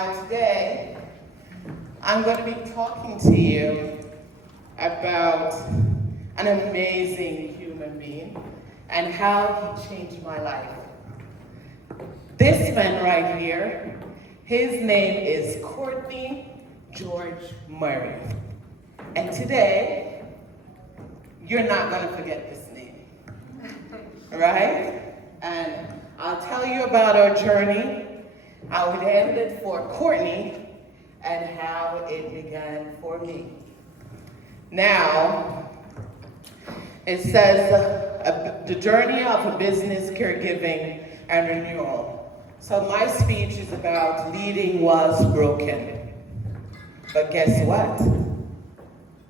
Now today, I'm going to be talking to you about an amazing human being and how he changed my life. This man right here, his name is Courtney George Murray. And today, you're not going to forget this name, right? And I'll tell you about our journey, how it ended for Courtney, and how it began for me. Now, it says the journey of a business, caregiving, and renewal. So my speech is about leading was broken. But guess what?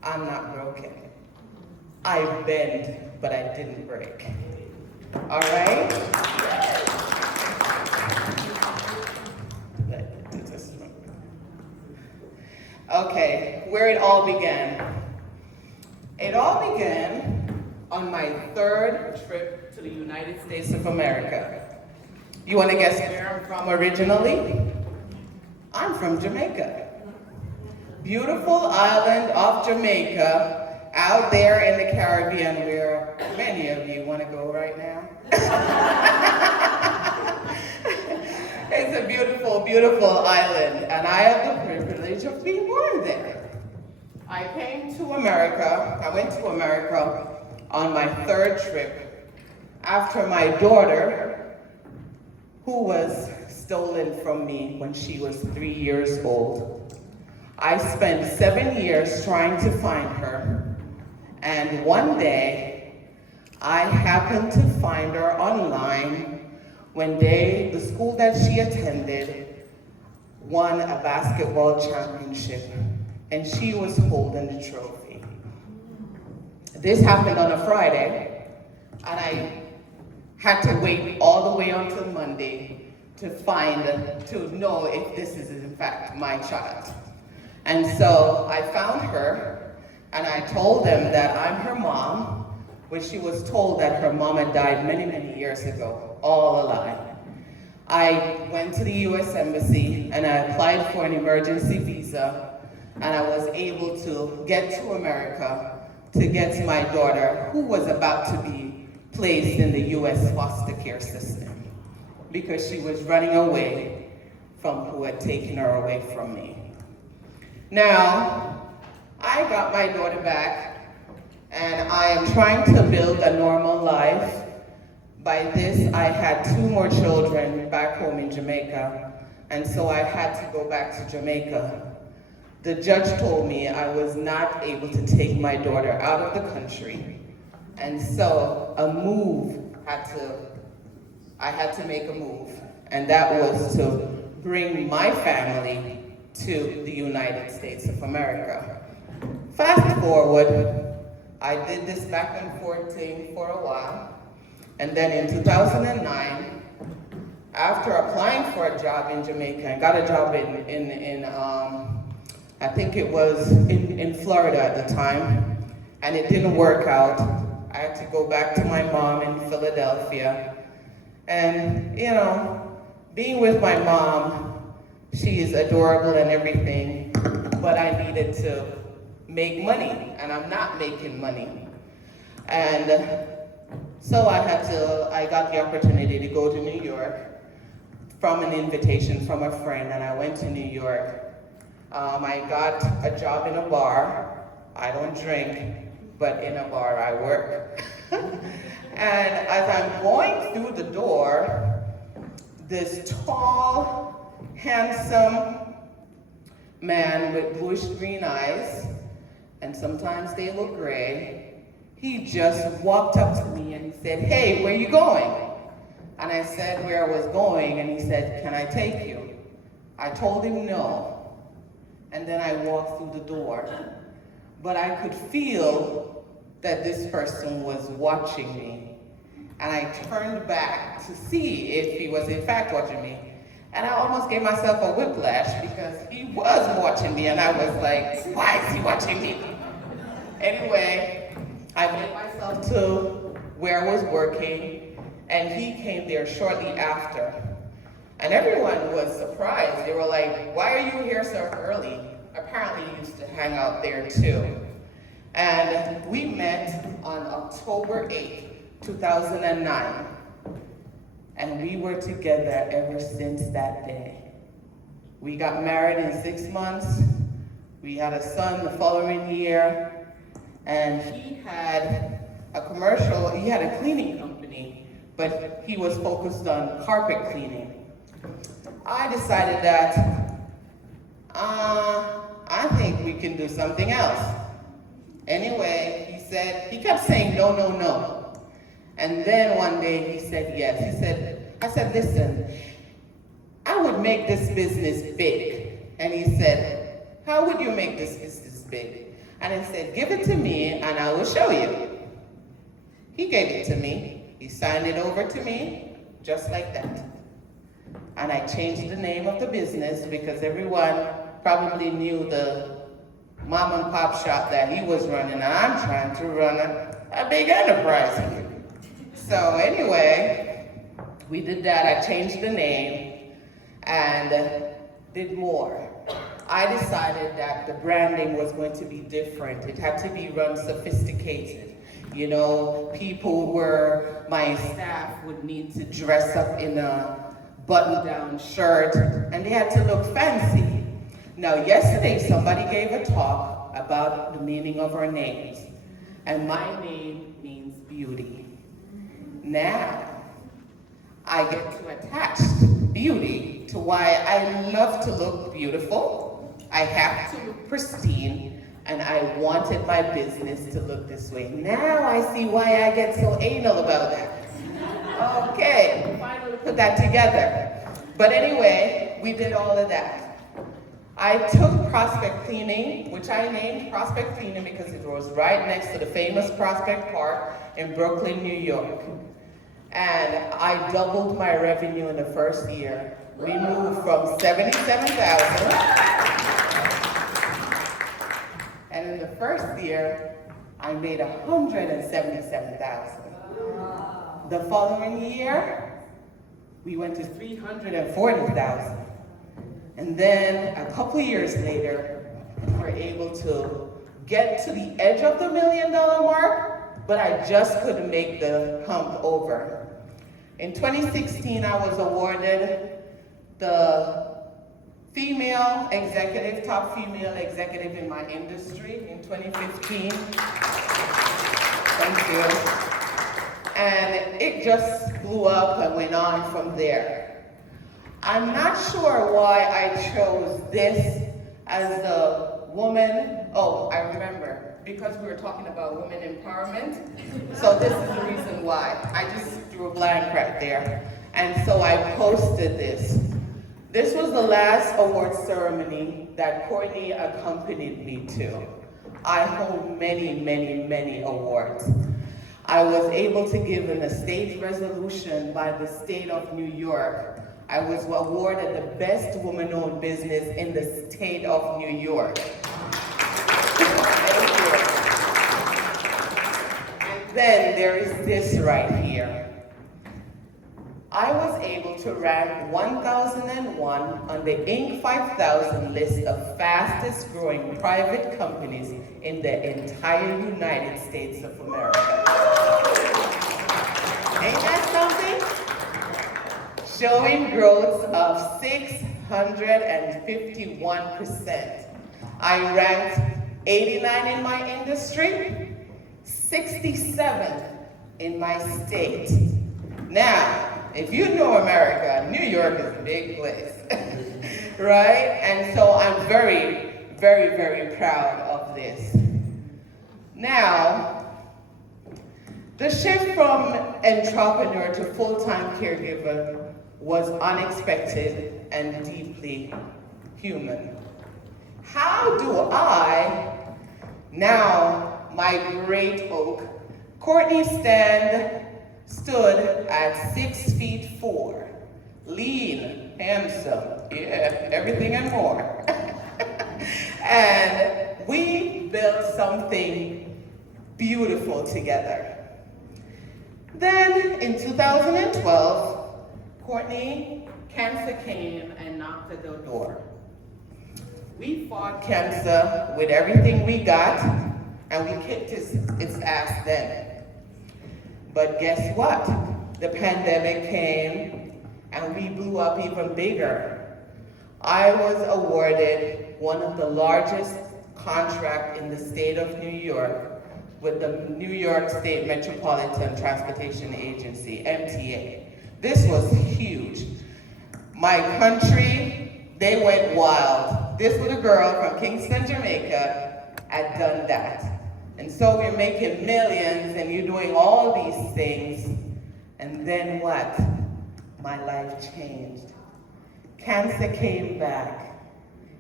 I'm not broken. I bend, but I didn't break. All right? Okay, where it all began. It all began on my third trip to the United States of America. You want to guess where I'm from originally? I'm from Jamaica. Beautiful island of Jamaica, out there in the Caribbean, where many of you want to go right now. It's a beautiful, beautiful island, and I have the privilege of being born there. I went to America on my third trip after my daughter, who was stolen from me when she was 3 years old. I spent 7 years trying to find her, and one day I happened to find her online when the school that she attended won a basketball championship, and she was holding the trophy. This happened on a Friday, and I had to wait all the way until Monday to know if this is in fact my child. And so I found her, and I told them that I'm her mom, when she was told that her mom had died many, many years ago, all alive. I went to the US Embassy, and I applied for an emergency visa, and I was able to get to America to get to my daughter, who was about to be placed in the US foster care system, because she was running away from who had taken her away from me. Now, I got my daughter back, and I am trying to build a normal life. By this, I had 2 more children back home in Jamaica, and so I had to go back to Jamaica. The judge told me I was not able to take my daughter out of the country, and so I had to make a move, and that was to bring my family to the United States of America. Fast forward, I did this back and forth thing for a while, and then in 2009, after applying for a job in Jamaica, I got a job in I think it was in Florida at the time, and it didn't work out. I had to go back to my mom in Philadelphia, and being with my mom, she is adorable and everything, but I needed to make money, and I'm not making money. And so I got the opportunity to go to New York from an invitation from a friend, and I went to New York. I got a job in a bar. I don't drink, but in a bar I work. And as I'm going through the door, this tall, handsome man with bluish green eyes, and sometimes they look gray, he just walked up to me and he said, "Hey, where you going?" And I said where I was going, and he said, "Can I take you?" I told him no, and then I walked through the door. But I could feel that this person was watching me, and I turned back to see if he was in fact watching me. And I almost gave myself a whiplash, because he was watching me, and I was like, why is he watching me? Anyway, I went myself to where I was working, and he came there shortly after. And everyone was surprised. They were like, why are you here so early? Apparently you used to hang out there too. And we met on October 8th, 2009. And we were together ever since that day. We got married in 6 months. We had a son the following year. And he had a cleaning company, but he was focused on carpet cleaning. I decided that, I think we can do something else. Anyway, he kept saying no, no, no. And then one day he said yes. I said, listen, I would make this business big. And he said, how would you make this business big? And I said, give it to me and I will show you. He gave it to me. He signed it over to me, just like that. And I changed the name of the business because everyone probably knew the mom and pop shop that he was running, and I'm trying to run a big enterprise here. So anyway, we did that. I changed the name and did more. I decided that the branding was going to be different. It had to be run sophisticated. You know, my staff would need to dress up in a button-down shirt, and they had to look fancy. Now, yesterday somebody gave a talk about the meaning of our names, and my name means beauty. Now, I get to attach beauty to why I love to look beautiful. I have to look pristine, and I wanted my business to look this way. Now I see why I get so anal about that. Okay, finally put that together. But anyway, we did all of that. I took Prospect Cleaning, which I named Prospect Cleaning because it was right next to the famous Prospect Park in Brooklyn, New York. And I doubled my revenue in the first year. We moved from 77,000, and in the first year, I made 177,000. The following year, we went to 340,000. And then a couple years later, we were able to get to the edge of the $1 million mark, but I just couldn't make the hump over. In 2016, I was awarded the top female executive in my industry in 2015. Thank you. And it just blew up and went on from there. I'm not sure why I chose this as the woman. Oh, I remember, because we were talking about women empowerment. So this is the reason why. I just drew a blank right there. And so I posted this. This was the last award ceremony that Courtney accompanied me to. I hold many, many, many awards. I was able to give an estate resolution by the state of New York. I was awarded the best woman-owned business in the state of New York. And then there is this right here. I was able to rank 1001 on the Inc. 5000 list of fastest growing private companies in the entire United States of America. Ain't that something? Showing growth of 651%. I ranked 89 in my industry, 67 in my state. Now, if you know America, New York is a big place, right? And so I'm very, very, very proud of this. Now, the shift from entrepreneur to full-time caregiver was unexpected and deeply human. How do I, now my great oak, Courtney stood at 6'4", lean, handsome, yeah, everything and more. And we built something beautiful together. Then in 2012, Courtney cancer came and knocked at the door. We fought cancer with everything we got, and we kicked its ass then. But guess what? The pandemic came, and we blew up even bigger. I was awarded one of the largest contracts in the state of New York with the New York State Metropolitan Transportation Agency, MTA. This was huge. My country, they went wild. This little girl from Kingston, Jamaica had done that. And so we're making millions and you're doing all these things. And then what? My life changed. Cancer came back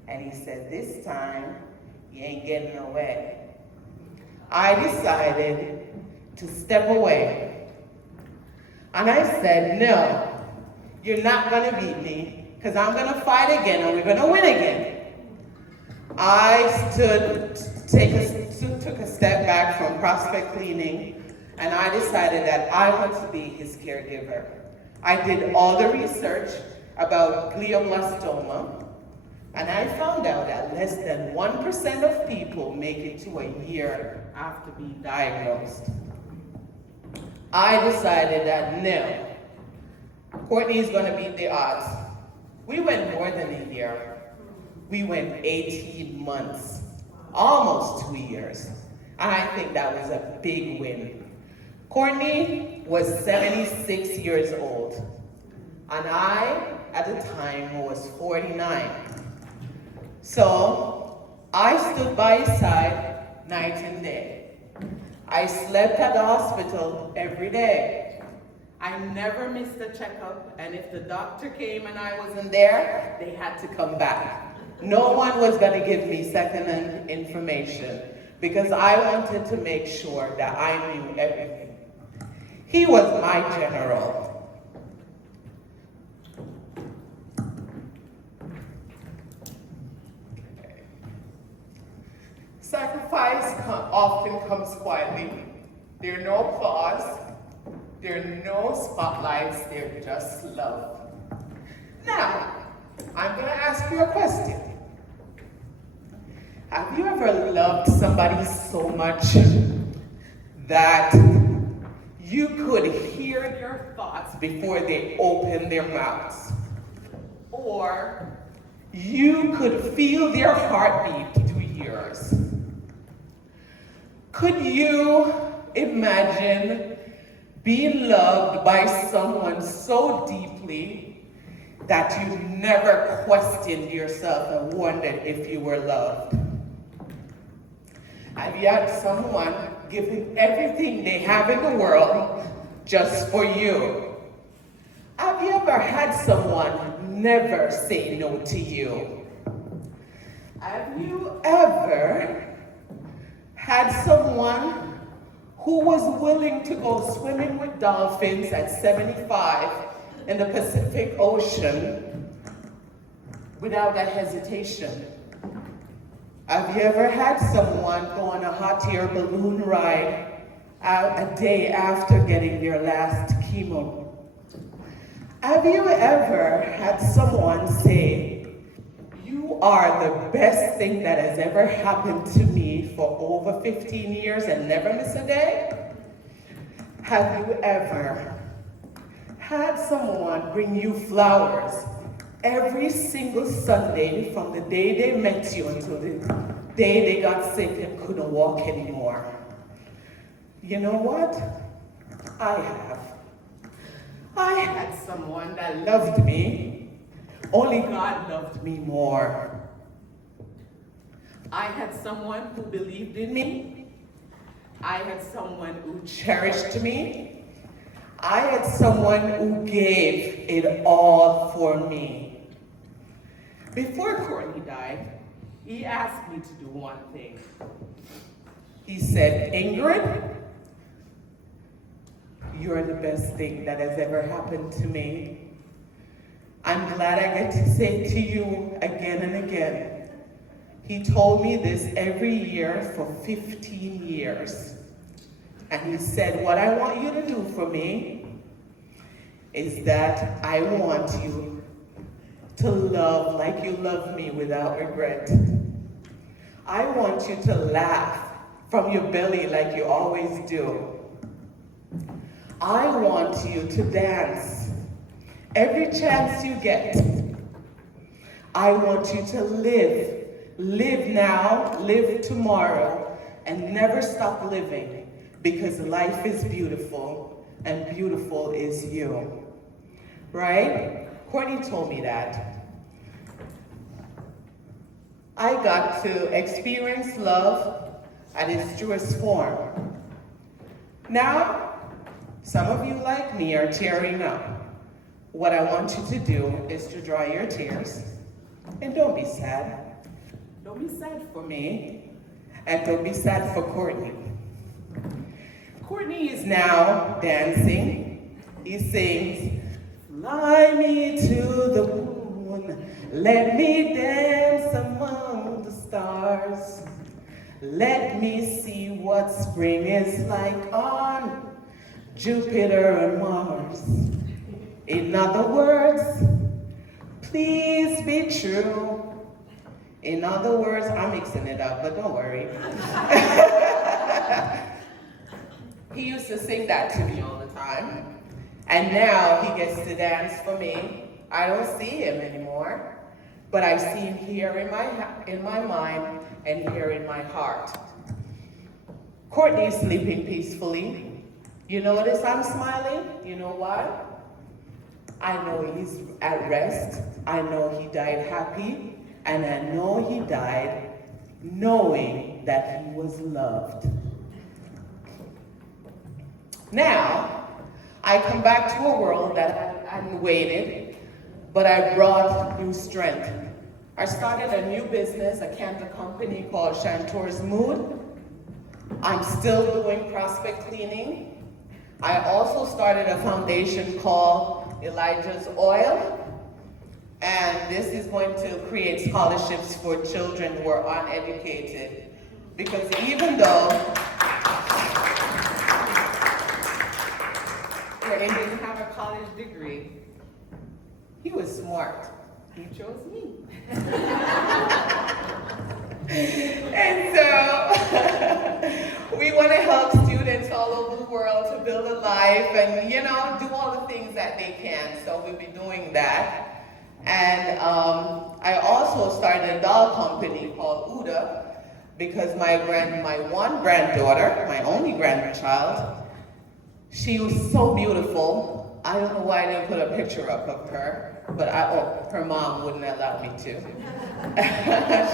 and he said, this time you ain't getting away. I decided to step away. And I said, no, you're not gonna beat me because I'm gonna fight again and we're gonna win again. I took a step back from prospect cleaning and I decided that I want to be his caregiver. I did all the research about glioblastoma and I found out that less than 1% of people make it to a year after being diagnosed. I decided that no, Courtney's gonna beat the odds. We went more than a year. We went 18 months, almost 2 years. And I think that was a big win. Courtney was 76 years old. And I, at the time, was 49. So I stood by his side night and day. I slept at the hospital every day. I never missed a checkup, and if the doctor came and I wasn't there, they had to come back. No one was gonna give me second-hand information because I wanted to make sure that I knew everything. He was my general. Sacrifice often comes quietly. There are no applause. There are no spotlights. They're just love. Now, I'm going to ask you a question. Have you ever loved somebody so much that you could hear their thoughts before they opened their mouths? Or you could feel their heartbeat through yours? Could you imagine being loved by someone so deeply that you never questioned yourself and wondered if you were loved? Have you had someone giving everything they have in the world just for you? Have you ever had someone never say no to you? Have you ever had someone who was willing to go swimming with dolphins at 75 in the Pacific Ocean without a hesitation? Have you ever had someone go on a hot air balloon ride a day after getting their last chemo? Have you ever had someone say, "You are the best thing that has ever happened to me for over 15 years and never miss a day"? Have you ever had someone bring you flowers every single Sunday from the day they met you until the day they got sick and couldn't walk anymore? You know what? I have. I had someone that loved me. Only God loved me more. I had someone who believed in me. I had someone who cherished me. I had someone who gave it all for me. Before Courtney died, he asked me to do one thing. He said, "Ingrid, you're the best thing that has ever happened to me. I'm glad I get to say to you again and again." He told me this every year for 15 years. And he said, "What I want you to do for me is that I want you to love like you love me without regret. I want you to laugh from your belly like you always do. I want you to dance every chance you get. I want you to live. Live now, live tomorrow, and never stop living, because life is beautiful, and beautiful is you. Right? Courtney told me that. I got to experience love at its truest form. Now, some of you like me are tearing up. What I want you to do is to dry your tears, and don't be sad. Don't be sad for me, and don't be sad for Courtney. Courtney is now dancing. He sings, "Fly me to the moon, let me dance among the stars. Let me see what spring is like on Jupiter and Mars. In other words, please be true." In other words, I'm mixing it up, but don't worry. He used to sing that to me all the time. And now he gets to dance for me. I don't see him anymore, but I see him here in my mind and here in my heart. Courtney is sleeping peacefully. You notice I'm smiling? You know why? I know he's at rest. I know he died happy. And I know he died knowing that he was loved. Now, I come back to a world that I hadn't waited, but I brought new strength. I started a new business, a candle company called Chantor's Mood. I'm still doing prospect cleaning. I also started a foundation called Elijah's Oil. And this is going to create scholarships for children who are uneducated. Because even though Courtney didn't have a college degree, he was smart. He chose me. And so we want to help students all over the world to build a life and, do all the things that they can. So we'll be doing that. And I also started a doll company called Uda because my one granddaughter, my only grandchild, she was so beautiful. I don't know why I didn't put a picture up of her, but her mom wouldn't allow me to.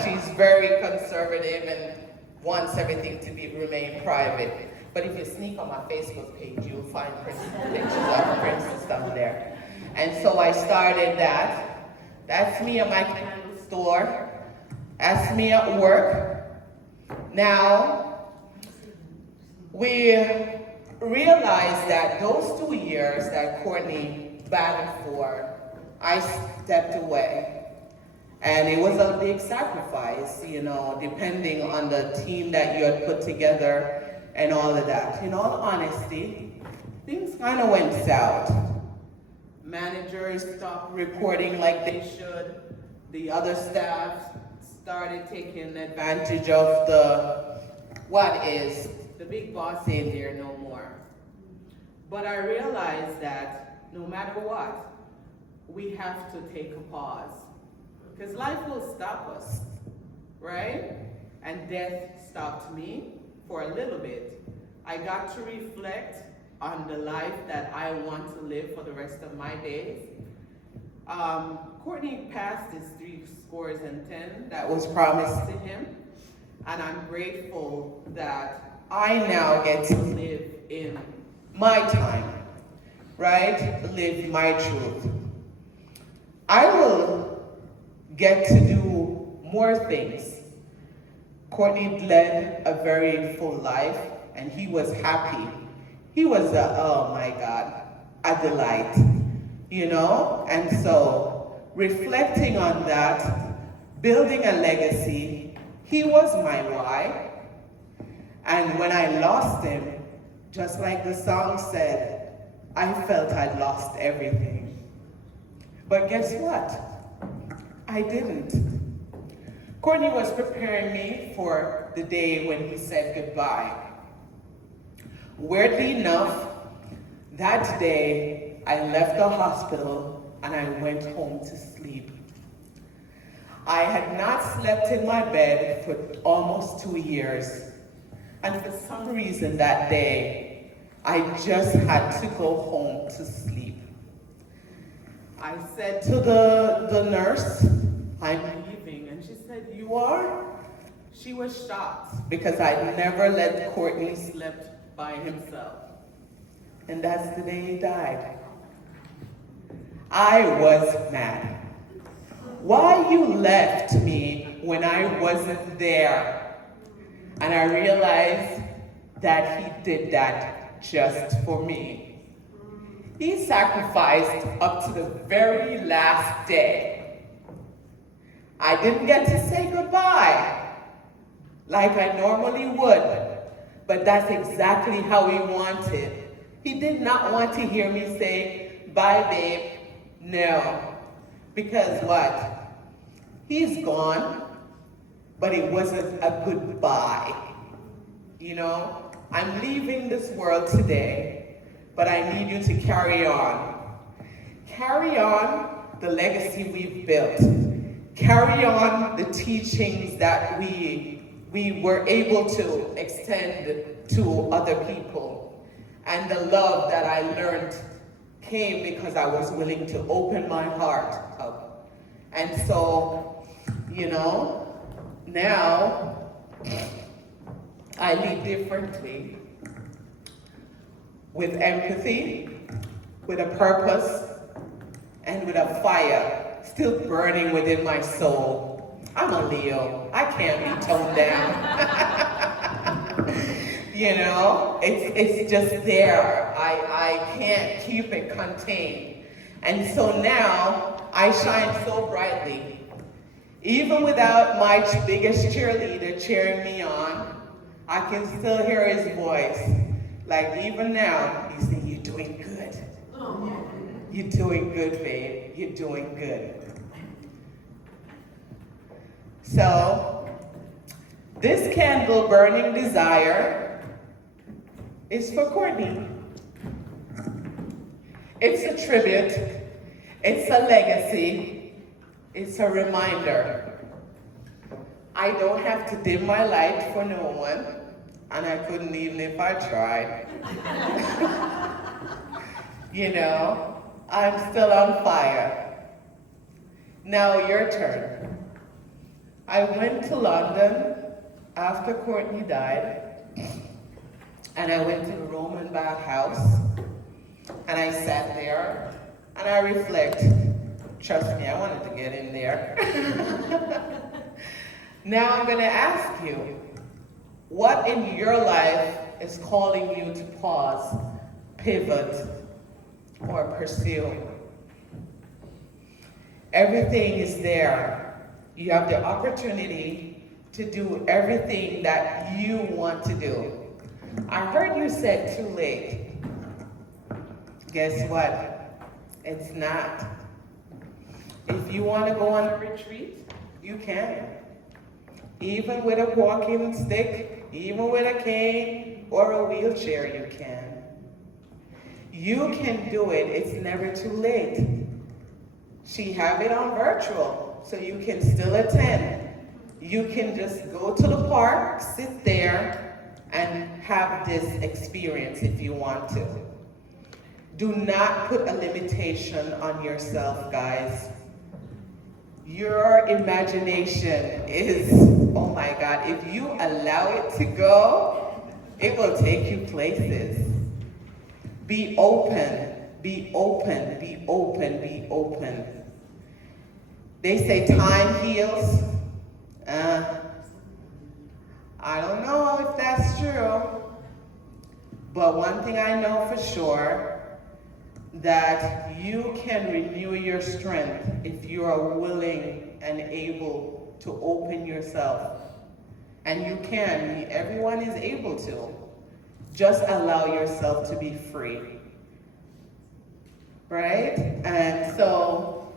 She's very conservative and wants everything to remain private. But if you sneak on my Facebook page, you'll find pictures of Princess down there. And so I started that. That's me at my candle store. That's me at work. Now, we realized that those 2 years that Courtney battled for, I stepped away. And it was a big sacrifice, depending on the team that you had put together and all of that. In all honesty, things kind of went south. Managers stopped reporting like they should. The other staff started taking advantage of the big boss ain't there no more. But I realized that no matter what, we have to take a pause. Because life will stop us, right? And death stopped me for a little bit. I got to reflect on the life that I want to live for the rest of my days. Courtney passed his 70 that was promised to him, and I'm grateful that I now get to live in my time, right? Live my truth. I will get to do more things. Courtney led a very full life, and he was happy. He was a delight, And so, reflecting on that, building a legacy, he was my why. And when I lost him, just like the song said, I felt I'd lost everything. But guess what? I didn't. Courtney was preparing me for the day when he said goodbye. Weirdly enough, that day I left the hospital and I went home to sleep. I had not slept in my bed for almost 2 years. And for some reason that day, I just had to go home to sleep. I said to the nurse, I'm leaving. And she said, you are? She was shocked because I'd never let Courtney sleep by himself. And that's the day he died. I was mad. Why you left me when I wasn't there? And I realized that he did that just for me. He sacrificed up to the very last day. I didn't get to say goodbye like I normally would, but that's exactly how he wanted. He did not want to hear me say, bye, babe. No. Because what? He's gone, but it wasn't a goodbye. You know, I'm leaving this world today, but I need you to carry on. Carry on the legacy we've built. Carry on the teachings that we were able to extend to other people. And the love that I learned came because I was willing to open my heart up. And so, you know, now I lead differently, with empathy, with a purpose, and with a fire still burning within my soul. I'm a Leo. I can't be toned down. You know, it's just there. I can't keep it contained. And so now I shine so brightly. Even without my biggest cheerleader cheering me on, I can still hear his voice. Like even now, he's saying, you're doing good. You're doing good, babe. You're doing good. So, this candle burning desire is for Courtney. It's a tribute. It's a legacy. It's a reminder. I don't have to dim my light for no one, and I couldn't even if I tried. You know, I'm still on fire. Now your turn. I went to London after Courtney died, and I went to the Roman bathhouse, and I sat there, and I reflect. Trust me, I wanted to get in there. Now I'm going to ask you, what in your life is calling you to pause, pivot, or pursue? Everything is there. You have the opportunity to do everything that you want to do. I heard you said too late. Guess what? It's not. If you want to go on a retreat, you can. Even with a walking stick, even with a cane or a wheelchair, you can. You can do it. It's never too late. She have it on virtual, so you can still attend. You can just go to the park, sit there, and have this experience if you want to. Do not put a limitation on yourself, guys. Your imagination is, oh my God, if you allow it to go, it will take you places. Be open, be open, be open, be open. They say time heals. I don't know if that's true, but one thing I know for sure, that you can renew your strength if you are willing and able to open yourself. And you can, everyone is able to. Just allow yourself to be free. Right? And so,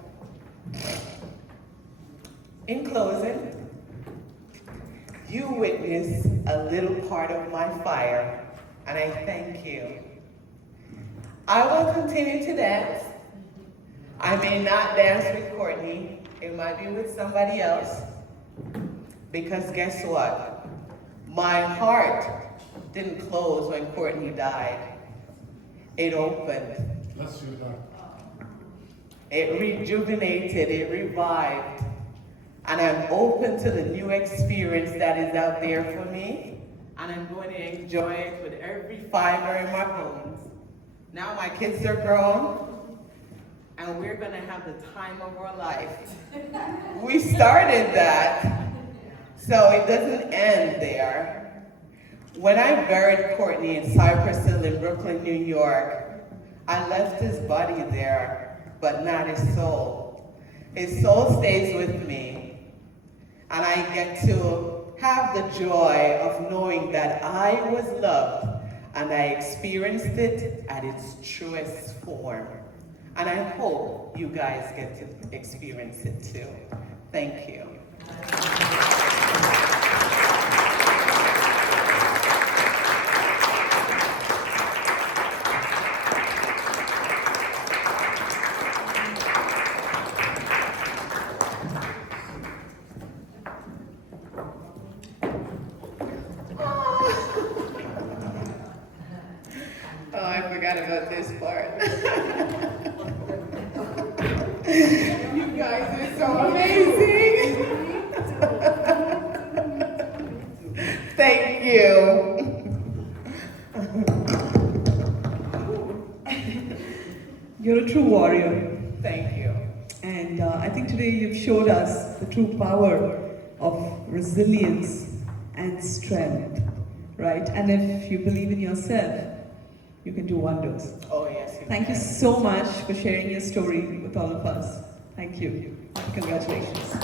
In closing, you witnessed a little part of my fire, and I thank you. I will continue to dance. I may not dance with Courtney. It might be with somebody else. Because guess what? My heart didn't close when Courtney died. It opened. Bless you, God. It rejuvenated, it revived. And I'm open to the new experience that is out there for me. And I'm going to enjoy it with every fiber in my bones. Now my kids are grown, and we're going to have the time of our life. We started that, so it doesn't end there. When I buried Courtney in Cypress Hill in Brooklyn, New York, I left his body there, but not his soul. His soul stays with me, and I get to have the joy of knowing that I was loved, and I experienced it at its truest form. And I hope you guys get to experience it too. Thank you. Oh, I forgot about this part. You guys are so amazing. Thank you. You're a true warrior. Thank you. And I think today you've showed us the true power of resilience and strength, right? And if you believe in yourself, you can do wonders. Oh, yes. Thank you so much for sharing your story with all of us. Thank you. Congratulations.